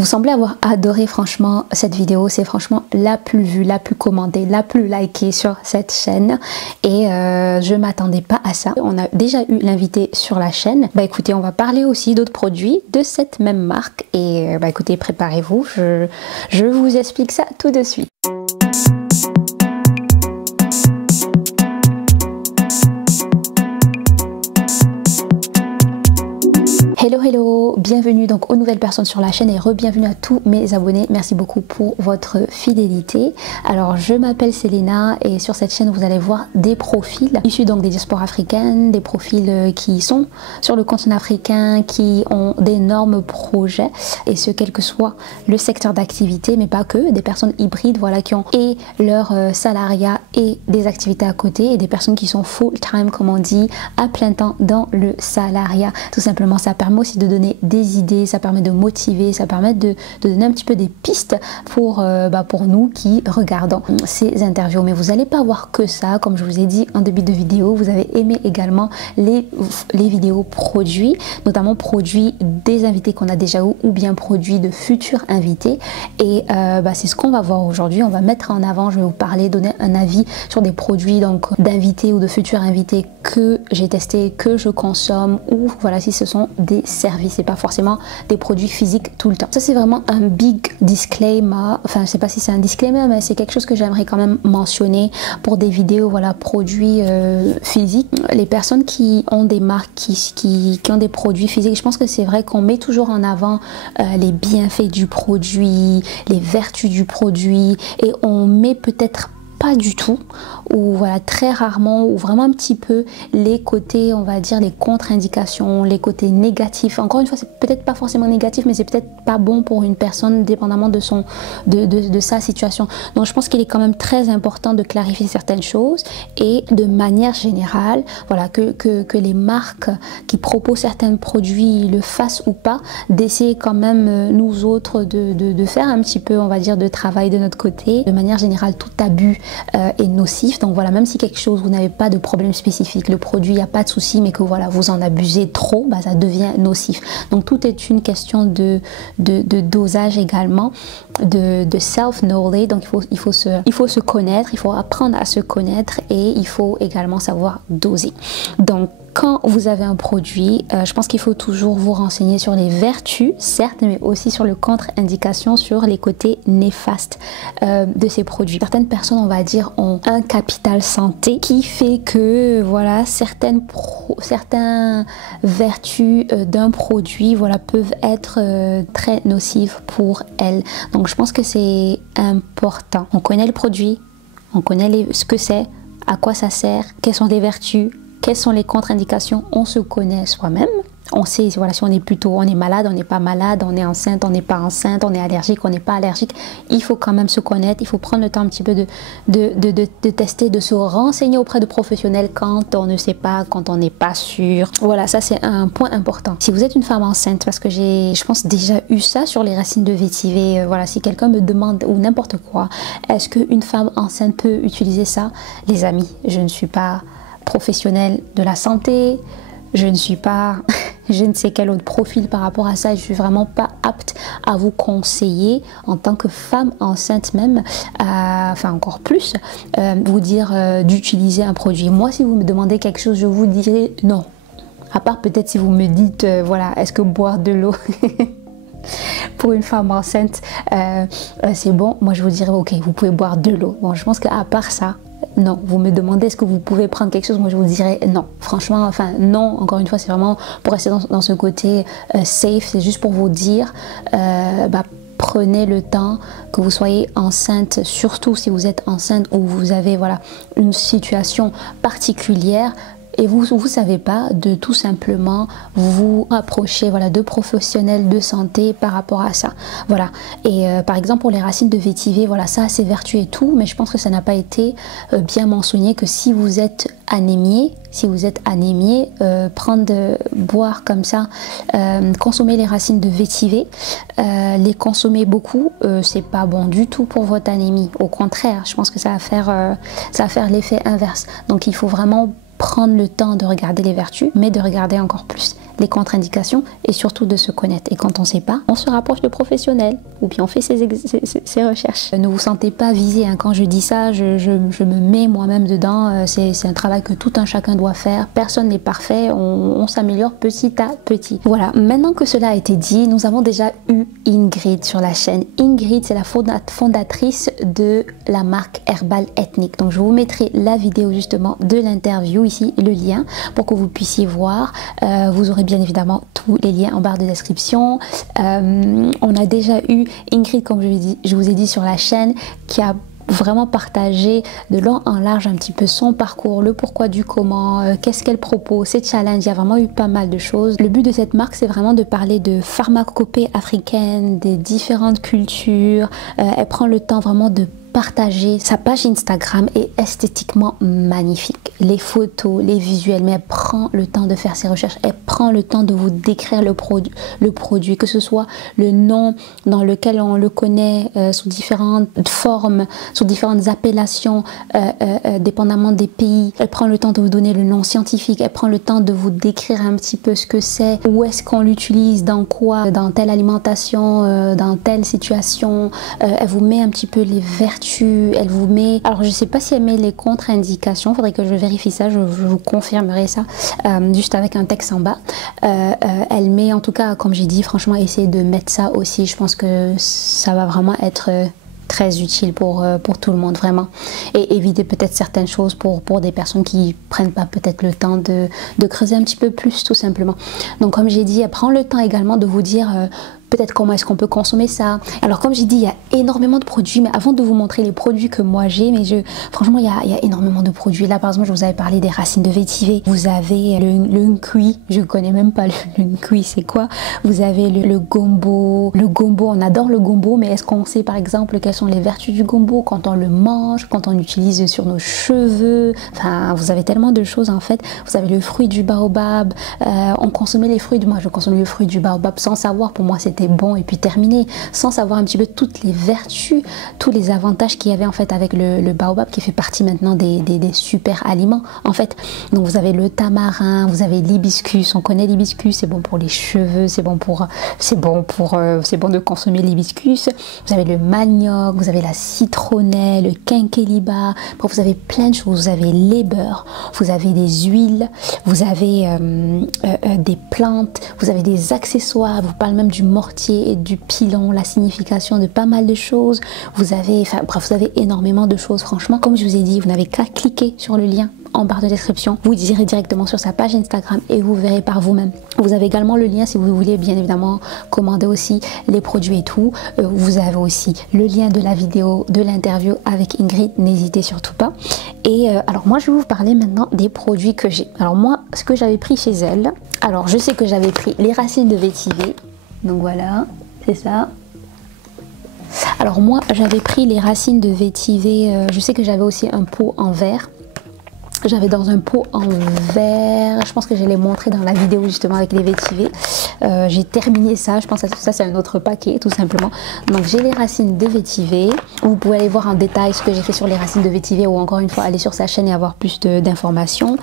Vous semblez avoir adoré franchement cette vidéo, c'est franchement la plus vue, la plus commandée, la plus likée sur cette chaîne et je m'attendais pas à ça. On a déjà eu l'invité sur la chaîne. Bah écoutez, on va parler aussi d'autres produits de cette même marque et bah écoutez, préparez-vous, je vous explique ça tout de suite. Hello, bienvenue donc aux nouvelles personnes sur la chaîne et re-bienvenue à tous mes abonnés. Merci beaucoup pour votre fidélité. Alors je m'appelle Selena et sur cette chaîne vous allez voir des profils issus donc des diasporas africaines, des profils qui sont sur le continent africain, qui ont d'énormes projets et ce quel que soit le secteur d'activité, mais pas que, des personnes hybrides voilà qui ont et leur salariat et des activités à côté et des personnes qui sont full time comme on dit, à plein temps dans le salariat. Tout simplement ça permet aussi de donner des idées, ça permet de motiver, ça permet de donner un petit peu des pistes pour nous qui regardons ces interviews. Mais vous n'allez pas voir que ça, comme je vous ai dit en début de vidéo, vous avez aimé également les vidéos produits, notamment produits des invités qu'on a déjà eu ou bien produits de futurs invités. Et c'est ce qu'on va voir aujourd'hui. On va mettre en avant, je vais vous parler, donner un avis sur des produits donc d'invités ou de futurs invités que j'ai testé, que je consomme ou voilà si ce sont des services et pas forcément des produits physiques tout le temps. Ça c'est vraiment un big disclaimer, enfin je sais pas si c'est un disclaimer mais c'est quelque chose que j'aimerais quand même mentionner pour des vidéos voilà produits physiques. Les personnes qui ont des marques qui ont des produits physiques, je pense que c'est vrai qu'on met toujours en avant les bienfaits du produit, les vertus du produit et on met peut-être pas du tout ou voilà très rarement ou vraiment un petit peu les côtés on va dire les contre-indications, les côtés négatifs. Encore une fois c'est peut-être pas forcément négatif mais c'est peut-être pas bon pour une personne dépendamment de son de sa situation. Donc je pense qu'il est quand même très important de clarifier certaines choses et de manière générale voilà que les marques qui proposent certains produits le fassent ou pas, d'essayer quand même nous autres de faire un petit peu on va dire de travail de notre côté. De manière générale tout abus est nocif, donc voilà, même si quelque chose vous n'avez pas de problème spécifique, le produit il n'y a pas de souci mais que voilà vous en abusez trop, bah, ça devient nocif. Donc tout est une question de dosage également, de self knowledge. Donc il faut se connaître, il faut apprendre à se connaître et il faut également savoir doser. Donc quand vous avez un produit, je pense qu'il faut toujours vous renseigner sur les vertus, certes, mais aussi sur le contre-indication, sur les côtés néfastes de ces produits. Certaines personnes, on va dire, ont un capital santé qui fait que, voilà, certaines vertus d'un produit, voilà, peuvent être très nocives pour elles. Donc, je pense que c'est important. On connaît le produit, on connaît ce que c'est, à quoi ça sert, quelles sont les vertus, quelles sont les contre-indications, on se connaît soi-même. On sait voilà, si on est malade, on n'est pas malade, on est enceinte, on n'est pas enceinte, on est allergique, on n'est pas allergique. Il faut quand même se connaître, il faut prendre le temps un petit peu de tester, de se renseigner auprès de professionnels quand on ne sait pas, quand on n'est pas sûr. Voilà, ça c'est un point important. Si vous êtes une femme enceinte, parce que j'ai, je pense, déjà eu ça sur les racines de vétiver, voilà, si quelqu'un me demande ou n'importe quoi, est-ce qu'une femme enceinte peut utiliser ça? Les amis, je ne suis pas professionnelle de la santé, je ne suis pas je ne sais quel autre profil par rapport à ça, je suis vraiment pas apte à vous conseiller en tant que femme enceinte même, enfin encore plus, vous dire d'utiliser un produit. Moi si vous me demandez quelque chose je vous dirai non, à part peut-être si vous me dites voilà, est-ce que boire de l'eau pour une femme enceinte c'est bon, moi je vous dirais ok vous pouvez boire de l'eau. Bon je pense qu'à part ça non, vous me demandez est-ce que vous pouvez prendre quelque chose, moi je vous dirais non, franchement, enfin non, encore une fois c'est vraiment pour rester dans ce côté safe, c'est juste pour vous dire prenez le temps, que vous soyez enceinte, surtout si vous êtes enceinte ou vous avez voilà une situation particulière et vous savez pas, de tout simplement vous rapprocher voilà de professionnels de santé par rapport à ça. Voilà. Et par exemple pour les racines de vétiver, voilà, ça a ses vertus et tout, mais je pense que ça n'a pas été bien mentionné que si vous êtes anémié, boire comme ça, consommer les racines de vétiver, les consommer beaucoup, c'est pas bon du tout pour votre anémie. Au contraire, je pense que ça va faire l'effet inverse. Donc il faut vraiment prendre le temps de regarder les vertus, mais de regarder encore plus les contre-indications et surtout de se connaître. Et quand on ne sait pas, on se rapproche de professionnels ou bien on fait ses recherches. Ne vous sentez pas visé, hein. Quand je dis ça, je me mets moi-même dedans. C'est un travail que tout un chacun doit faire. Personne n'est parfait, on s'améliore petit à petit. Voilà, maintenant que cela a été dit, nous avons déjà eu Ingrid sur la chaîne. Ingrid, c'est la fondatrice de la marque Herbal Ethnic. Donc je vous mettrai la vidéo justement de l'interview ici, le lien, pour que vous puissiez voir. Vous aurez bien évidemment tous les liens en barre de description. On a déjà eu Ingrid, comme je vous ai dit sur la chaîne, qui a vraiment partagé de long en large un petit peu son parcours, le pourquoi du comment, qu'est-ce qu'elle propose, ses challenges. Il y a vraiment eu pas mal de choses. Le but de cette marque, c'est vraiment de parler de pharmacopée africaine, des différentes cultures. Elle prend le temps vraiment de partager. Sa page Instagram est esthétiquement magnifique. Les photos, les visuels, mais elle prend le temps de faire ses recherches. Elle prend le temps de vous décrire le produit, que ce soit le nom dans lequel on le connaît sous différentes formes, sous différentes appellations, dépendamment des pays. Elle prend le temps de vous donner le nom scientifique. Elle prend le temps de vous décrire un petit peu ce que c'est, où est-ce qu'on l'utilise, dans quoi, dans telle alimentation, dans telle situation. Elle vous met un petit peu les vertus. Elle vous met, alors je sais pas si elle met les contre-indications, faudrait que je vérifie ça, je vous confirmerai ça juste avec un texte en bas. Elle met, en tout cas, comme j'ai dit, franchement, essayez de mettre ça aussi. Je pense que ça va vraiment être très utile pour tout le monde, vraiment, et éviter peut-être certaines choses pour des personnes qui prennent pas peut-être le temps de creuser un petit peu plus, tout simplement. Donc comme j'ai dit, elle prend le temps également de vous dire peut-être comment est-ce qu'on peut consommer ça. Alors comme j'ai dit, il y a énormément de produits, mais avant de vous montrer les produits que moi j'ai, franchement il y a énormément de produits. Là par exemple, je vous avais parlé des racines de vétiver, vous avez le nkui, je connais même pas le nkui, c'est quoi. Vous avez le gombo, on adore le gombo, mais est-ce qu'on sait par exemple quelles sont les vertus du gombo quand on le mange, quand on l'utilise sur nos cheveux? Enfin, vous avez tellement de choses en fait. Vous avez le fruit du baobab, on consommait les fruits, moi je consommais le fruit du baobab sans savoir, pour moi c'était bon et puis terminé, sans savoir un petit peu toutes les vertus, tous les avantages qu'il y avait en fait avec le baobab, qui fait partie maintenant des super aliments en fait. Donc vous avez le tamarin, vous avez l'hibiscus, on connaît l'hibiscus, c'est bon pour les cheveux, c'est bon de consommer l'hibiscus. Vous avez le manioc, vous avez la citronnelle, le quinqueliba, vous avez plein de choses. Vous avez les beurres, vous avez des huiles, vous avez des plantes, vous avez des accessoires, vous parle même du mortier et du pilon, la signification de pas mal de choses. Vous avez, enfin bref, vous avez énormément de choses. Franchement, comme je vous ai dit, vous n'avez qu'à cliquer sur le lien en barre de description, vous irez directement sur sa page Instagram et vous verrez par vous-même. Vous avez également le lien si vous voulez bien évidemment commander aussi les produits et tout. Vous avez aussi le lien de la vidéo de l'interview avec Ingrid, n'hésitez surtout pas. Et alors moi je vais vous parler maintenant des produits que j'ai. Alors moi, ce que j'avais pris chez elle, alors je sais que j'avais pris les racines de vétiver, donc voilà, c'est ça. Alors moi j'avais pris les racines de vétiver, je sais que j'avais aussi un pot en verre. J'avais dans un pot en verre, je pense que je l'ai montré dans la vidéo justement avec les vétivers. J'ai terminé ça, je pense que ça c'est un autre paquet tout simplement. Donc j'ai les racines de vétiver. Vous pouvez aller voir en détail ce que j'ai fait sur les racines de vétiver, ou encore une fois aller sur sa chaîne et avoir plus d'informations.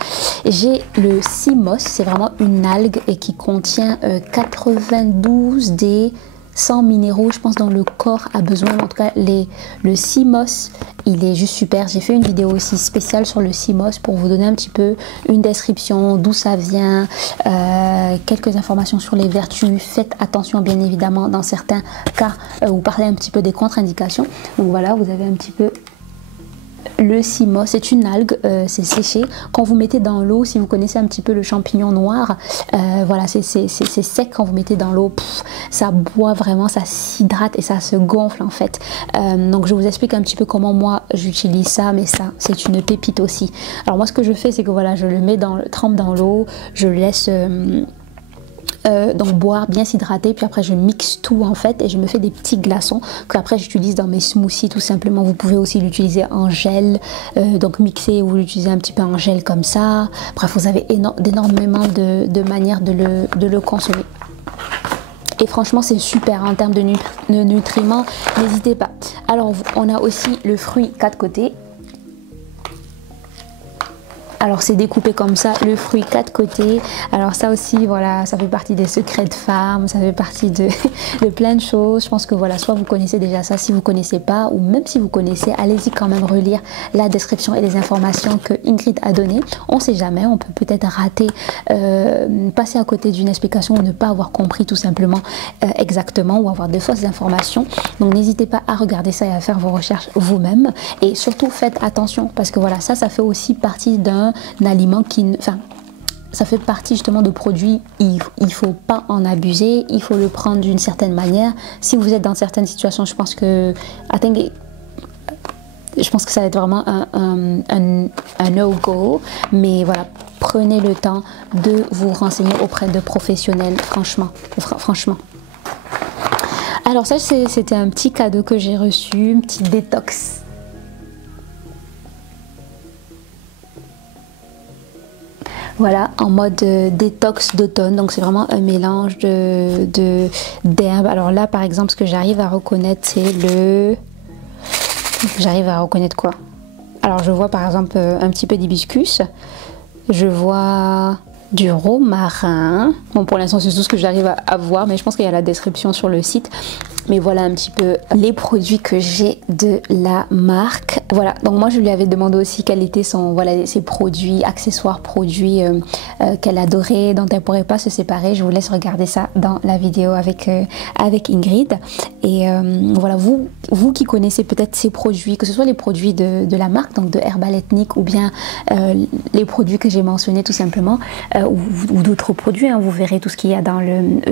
J'ai le cimos, c'est vraiment une algue et qui contient 92 des 100 minéraux, je pense, dont le corps a besoin. En tout cas, le cimos, il est juste super. J'ai fait une vidéo aussi spéciale sur le cimos pour vous donner un petit peu une description, d'où ça vient, quelques informations sur les vertus. Faites attention, bien évidemment, dans certains cas, vous parlez un petit peu des contre-indications. Donc voilà, vous avez un petit peu le cimos, c'est une algue, c'est séché. Quand vous mettez dans l'eau, si vous connaissez un petit peu le champignon noir, voilà, c'est sec. Quand vous mettez dans l'eau, ça boit vraiment, ça s'hydrate et ça se gonfle en fait. Donc je vous explique un petit peu comment moi j'utilise ça, mais ça c'est une pépite aussi. Alors moi ce que je fais, c'est que voilà, je le mets trempe dans l'eau, je le laisse donc boire, bien s'hydrater, puis après je mixe tout en fait et je me fais des petits glaçons que après j'utilise dans mes smoothies tout simplement. Vous pouvez aussi l'utiliser en gel, donc mixer, vous l'utilisez un petit peu en gel comme ça. Bref, vous avez énormément de manières de le consommer. Et franchement c'est super en termes de nutriments, n'hésitez pas. Alors on a aussi le fruit 4 côtés. Alors c'est découpé comme ça, le fruit 4 côtés. Alors ça aussi, voilà, ça fait partie des secrets de femmes, ça fait partie de plein de choses. Je pense que voilà, soit vous connaissez déjà ça, si vous connaissez pas, ou même si vous connaissez, allez-y quand même relire la description et les informations que Ingrid a données. On sait jamais, on peut peut-être rater, passer à côté d'une explication ou ne pas avoir compris tout simplement exactement, ou avoir de fausses informations. Donc n'hésitez pas à regarder ça et à faire vos recherches vous-même. Et surtout faites attention, parce que voilà, ça fait aussi partie d'un aliment qui, enfin, ça fait partie justement de produits, il faut pas en abuser, il faut le prendre d'une certaine manière. Si vous êtes dans certaines situations, je pense que ça va être vraiment un no-go, mais voilà, prenez le temps de vous renseigner auprès de professionnels, franchement. Alors ça, c'était un petit cadeau que j'ai reçu, un petit détox. Voilà, en mode détox d'automne. Donc c'est vraiment un mélange d'herbes. Alors là, par exemple, ce que j'arrive à reconnaître, c'est le... J'arrive à reconnaître quoi? Alors je vois par exemple un petit peu d'hibiscus. Je vois du romarin. Bon, pour l'instant, c'est tout ce que j'arrive à voir, mais je pense qu'il y a la description sur le site. Mais voilà un petit peu les produits que j'ai de la marque. Voilà, donc moi je lui avais demandé aussi quels étaient ses produits, accessoires, produits qu'elle adorait, dont elle ne pourrait pas se séparer. Je vous laisse regarder ça dans la vidéo avec Ingrid. Et voilà, vous qui connaissez peut-être ces produits, que ce soit les produits de la marque, donc de Herbal Ethnique, ou bien les produits que j'ai mentionnés tout simplement, ou d'autres produits, hein, vous verrez tout ce qu'il y a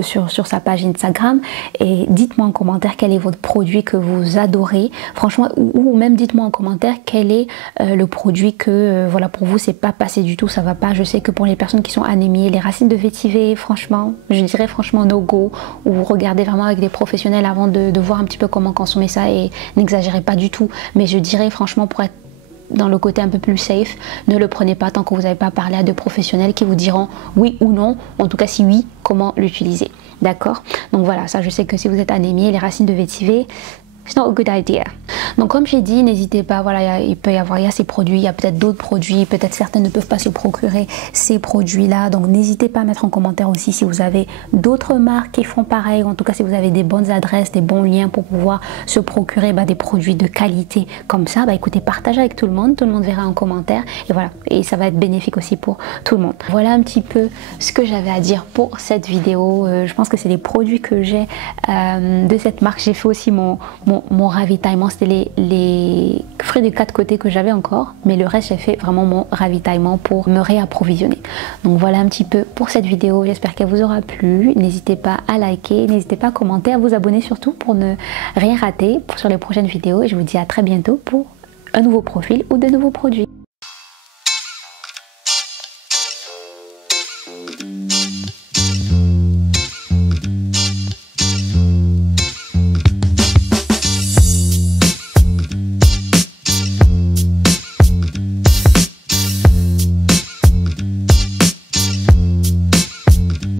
sur sa page Instagram. Et dites-moi en commentaire quel est votre produit que vous adorez, franchement, ou même dites-moi en commentaire quel est le produit que voilà, pour vous c'est pas passé du tout, ça va pas. Je sais que pour les personnes qui sont anémies, les racines de vétiver, franchement, je dirais franchement no go, ou regardez vraiment avec des professionnels avant de voir un petit peu comment consommer ça, et n'exagérez pas du tout, mais je dirais franchement, pour être dans le côté un peu plus safe, ne le prenez pas tant que vous n'avez pas parlé à de professionnels qui vous diront oui ou non, en tout cas si oui, comment l'utiliser, d'accord? Donc voilà, ça je sais que si vous êtes anémie, les racines de vétiver, it's not a good idea. Donc comme j'ai dit, n'hésitez pas, voilà, il y a ces produits, il y a peut-être d'autres produits, peut-être certains ne peuvent pas se procurer ces produits-là, donc n'hésitez pas à mettre en commentaire aussi si vous avez d'autres marques qui font pareil, en tout cas si vous avez des bonnes adresses, des bons liens pour pouvoir se procurer des produits de qualité comme ça, écoutez, partagez avec tout le monde verra en commentaire, et voilà, et ça va être bénéfique aussi pour tout le monde. Voilà un petit peu ce que j'avais à dire pour cette vidéo. Je pense que c'est les produits que j'ai de cette marque. J'ai fait aussi mon ravitaillement, c'était les fruits de 4 côtés que j'avais encore, mais le reste j'ai fait vraiment mon ravitaillement pour me réapprovisionner. Donc voilà un petit peu pour cette vidéo, j'espère qu'elle vous aura plu. N'hésitez pas à liker, n'hésitez pas à commenter, à vous abonner surtout pour ne rien rater sur les prochaines vidéos, et je vous dis à très bientôt pour un nouveau profil ou de nouveaux produits.